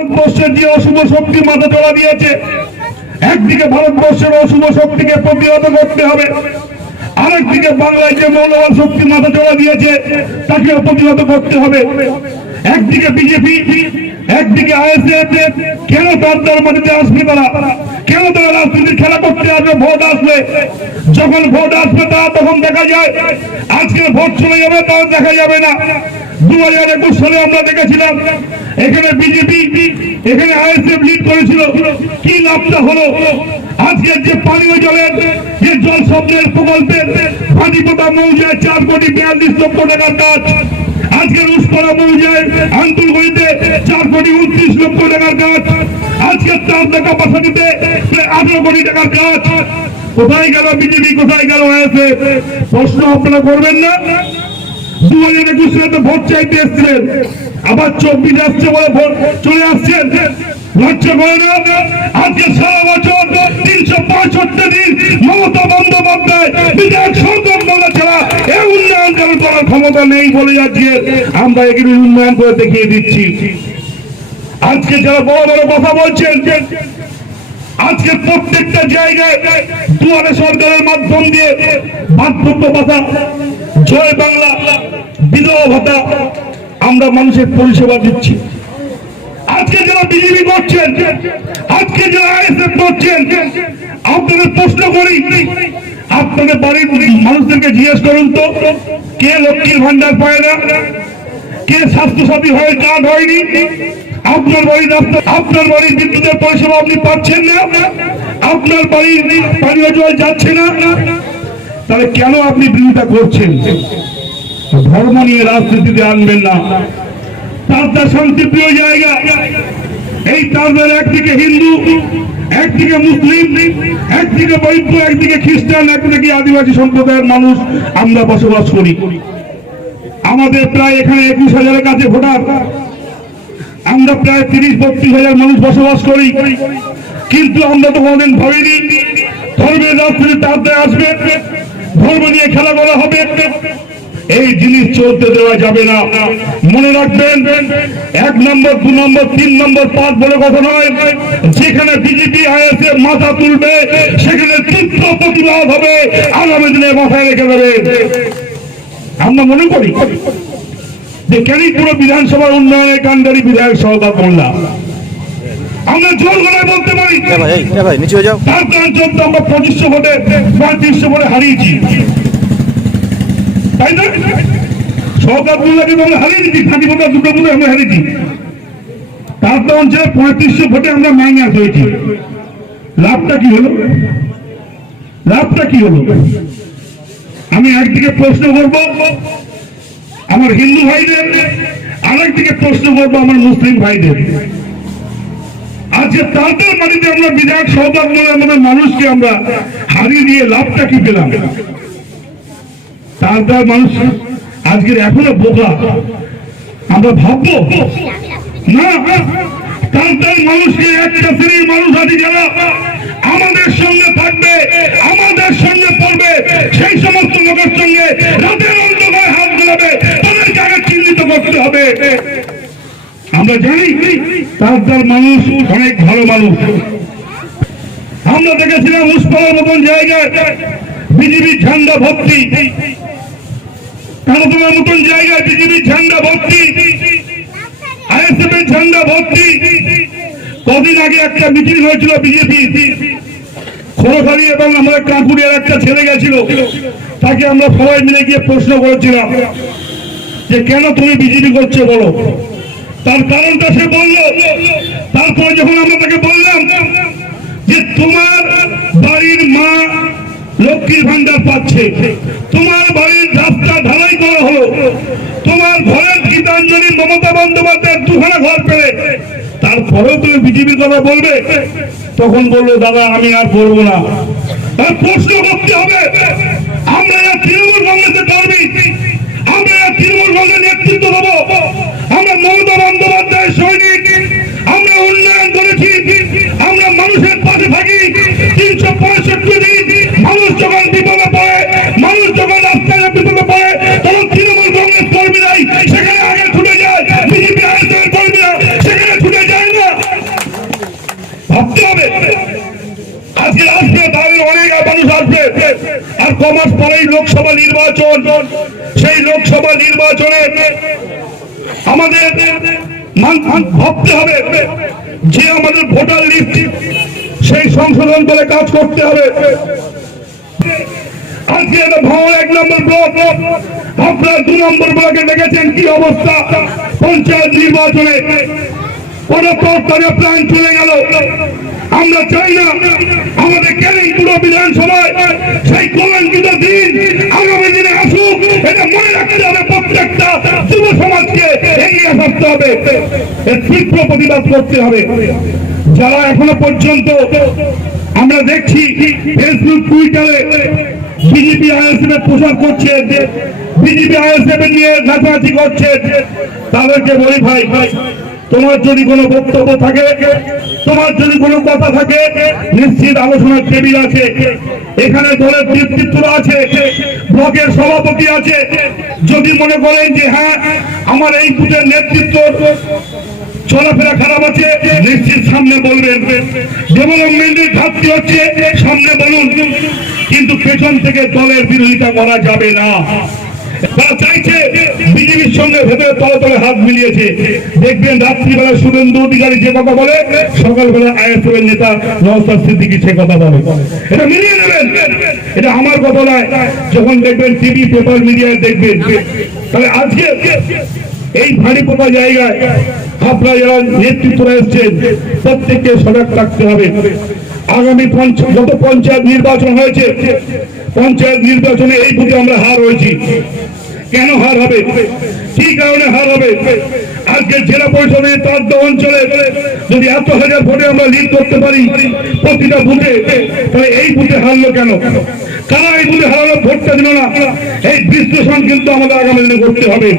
ভারতবর্ষের যে অশুভ শক্তি মাথা চড়া দিয়েছে, একদিকে ভারতবর্ষের অশুভ শক্তিকে প্রতিহত করতে হবে, আরেকদিকে বাংলায় যে মৌলবান শক্তি মাথা চড়া দিয়েছে তাকে প্রতিহত করতে হবে। একদিকে বিজেপি, একদিকে আইএসএফ, কেন তার মাটিতে আসবে তারা? কেন তারা রাজনীতির খেলা করতে আসবে, ভোট আসবে? যখন ভোট আসবে তা তখন দেখা যায়, আজকে ভোট চলে যাবে, তাও দেখা যাবে না। দু হাজার একুশ সালে আমরা দেখেছিলাম, এখানে বিজেপি, এখানে আইএসএফ হলো? আজকের যে পানীয় জলের যে জল শব্দের প্রকল্পের ভাটিপোতা মৌজায় চার কোটি বিয়াল্লিশ লক্ষ টাকার কাজ আজকের উসপাড়া মৌজায় আন্তর্গতিতে চার কোটি উনত্রিশ লক্ষ টাকার কাজ আজকের চার টাকা পাশাটিতে প্রায় আঠারো কোটি টাকার কাজ। কোথায় গেল বিজেপি, কোথায় গেল আইএসএফ? প্রশ্ন আপনারা করবেন না। দু হাজার আবার চব্বিশ ক্ষমতা নেই বলে আজকে আমরা এগুলি উন্নয়ন করে দেখিয়ে দিচ্ছি। আজকে যারা বড় বড় কথা বলছেন, আজকে প্রত্যেকটা জায়গায় দুয়ারে সরকারের মাধ্যম দিয়ে বার্ধক্য ভাতা জয় বাংলা, বিধবা ভাতা আমরা মানুষের পরিষেবা দিচ্ছি। আজকে যারা বিজেপি করছেন, আজকে যারা আইএসএফ করছেন, আপনাদের প্রশ্ন করি, আপনাদের বাড়ির মানুষদেরকে জিজ্ঞেস করুন তো, কে লক্ষ্মীর ভান্ডার পায় না? কে স্বাস্থ্যসাথী হয়ে, কার্ড হয়নি? আপনার বাড়ির রাস্তা, আপনার বাড়ির বিদ্যুতের পরিষেবা আপনি পাচ্ছেন না? আপনার বাড়ির পানীয় জল যাচ্ছে না? তাহলে কেন আপনি বিরোধিতা করছেন? ধর্ম নিয়ে রাজনীতিতে আনবেন না। তার তার শান্তিপ্রিয় জায়গা। এই তাজের একদিকে হিন্দু, একদিকে মুসলিম, একদিকে বৈদ্য, একদিকে খ্রিস্টান একদিকে আদিবাসী সম্প্রদায়ের মানুষ আমরা বসবাস করি। আমাদের প্রায় এখানে একুশ হাজারের কাছে ভোটার। আমরা প্রায় তিরিশ, বত্রিশ হাজার মানুষ বসবাস করি। কিন্তু আমরা তো কোনোদিন ভাবিনি ধর্মের রাজনীতি তাতে আসবে। ধর্ম নিয়ে খেলা করা হবে। এই জিনিস চলতে দেওয়া যাবে না। মনে রাখবেন, এক নম্বর, দু নম্বর, তিন নম্বর পাঁচ বলে কথা নয়। যেখানে বিজেপি আইএসএ মাথা তুলবে, সেখানে তীব্র প্রতিবাদ হবে। আগামী দিনে মাথায় রেখে দেবে। আমরা মনে করি যে ক্যানিপুর বিধানসভার উন্নয়নের কান্ডারি বিধায়ক সহকার মোল্লা? আমরা জোর গলায় বলতে পারি। ভাই নিচে হয়ে যাও। তার তো আমরা পঁচিশশো ভোটে পঁয়ত্রিশশো ভোটে হারিয়েছি। তাই না? মোল্লা কিন্তু আমরা হারিয়েছি খাঁটি ভোটে দুটো ভোটে আমরা হারিয়েছি। তার তো অঞ্চলে পঁয়ত্রিশশো ভোটে আমরা মাইনাস হয়েছি। লাভটা কি হলো? লাভটা কি হলো? আমি একদিকে প্রশ্ন করব আমার হিন্দু ভাইদের আরেকদিকে প্রশ্ন করব আমার মুসলিম ভাইদের। আজকে তাদের মাটিতে আমরা বিধায়ক সৌদার মনে আমাদের মানুষকে আমরা হারিয়ে দিয়ে লাভটা কি পেলাম? তার মানুষ আজকের এখনও বোকা। আমরা ভাববো, না মানুষকে একটা শ্রেণির মানুষ আছে যারা আমাদের সঙ্গে থাকবে, আমাদের তার মানুষ অনেক ভালো মানুষ। আমরা দেখেছিলাম উসপাড়ার মতন জায়গায় বিজেপির ঝান্ডা ভর্তি। কামতলার মতন জায়গায় বিজেপির ঝান্ডা ভর্তি। আইএসএফ ঝান্ডা ভর্তি। কদিন আগে একটা মিটিং হয়েছিল বিজেপি খোলখালি এবং আমাদের কাকুরিয়ার একটা ছেলে গেছিল। তাকে আমরা সবাই মিলে গিয়ে প্রশ্ন করেছিলাম যে কেন তুমি বিজেপি করছ বলো? তার কারণটা সে বলল, তারপরে যখন আমরা তাকে বললাম যে তোমার বাড়ির মা লক্ষ্মীর ভান্ডার পাচ্ছে, তোমার বাড়ির রাস্তা ঢালাই করা হলো, তোমার ঘরের গীতাঞ্জলি মমতা বন্দ্যোপাধ্যায় দুখানা ঘর পেলে, তারপরেও তুমি বিজেপির কথা বলবে? তখন বলল, দাদা, আমি আর করব না। তার প্রশ্ন করতে হবে, আমরা তৃণমূল কংগ্রেসের কর্মী আমরা তৃণমূল কংগ্রেসের নেতৃত্ব দেবো? পরেই লোকসভা নির্বাচন, সেই লোকসভা নির্বাচনে আমাদের ভাবতে হবে যে আমাদের ভোটার লিস্ট সেই সংশোধন করে কাজ করতে হবে। এক নম্বর ব্লক, আপনারা দু নম্বর ব্লকে কি অবস্থা পঞ্চায়েত নির্বাচনে। প্ল্যান চলে গেল। আমরা চাই না আমাদের ক্যালিংপুর বিধানসভায় সেই কলঙ্কিত হবে। তীব্র প্রতিবাদ করতে হবে। যারা এখনও পর্যন্ত আমরা দেখছি ফেসবুক, টুইটারে বিজেপি আইএসএফ এর প্রচার করছে, বিজেপি আইএসএফ নিয়ে নাচানাচি করছে, তাদেরকে বলি ভাই তোমার যদি কোনো বক্তব্য থাকে, তোমার যদি কোনো কথা থাকে, নিশ্চিত আলোচনার টেবিল আছে। এখানে দলের নেতৃত্ব আছে, ব্লকের সভাপতি আছে। যদি মনে করেন যে হ্যাঁ আমার এই বুথের নেতৃত্ব চলাফেরা খারাপ আছে, নিশ্চিত সামনে বলবেন। ডেভেলপমেন্টের ঘাটতি হচ্ছে, সামনে বলুন। কিন্তু পেছন থেকে দলের বিরোধিতা করা যাবে না। তারা চাইছে বিজেপির সঙ্গে ভেতরে তলে তলে হাত মিলিয়েছে। দেখবেন রাত্রিবেলা শুভেন্দু অধিকারী যে কথা বলে, সকালবেলা আইএসএফ এর নেতা নওসাদ সিদ্দিকি সে কথা বলে। এটা মিলিয়ে নেবেন। এটা আমার কথা নয়। যখন দেখবেন টিভি পেপার মিডিয়ায় দেখবেন। তাহলে আজকে এই ভারী পোকা জায়গায় আপনারা যারা নেতৃত্বরা এসছেন, প্রত্যেককে সজাগ থাকতে হবে। আগামী যত পঞ্চায়েত নির্বাচন হয়েছে পঞ্চায়েত নির্বাচনে এই বুথে আমরা হার হয়েছি। কেন হার হবে? কি কারণে হার হবে? আজকে জেলা পরিষদে তার অঞ্চলে যদি এত হাজার ভোটে আমরা লিড করতে পারি প্রতিটা বুথে তাহলে এই বুথে হারলো কেন? কারা এই বুথে হারালো? ভোটটা দিল না। এই বিশ্লেষণ কিন্তু আমাদের আগামী দিনে করতে হবে।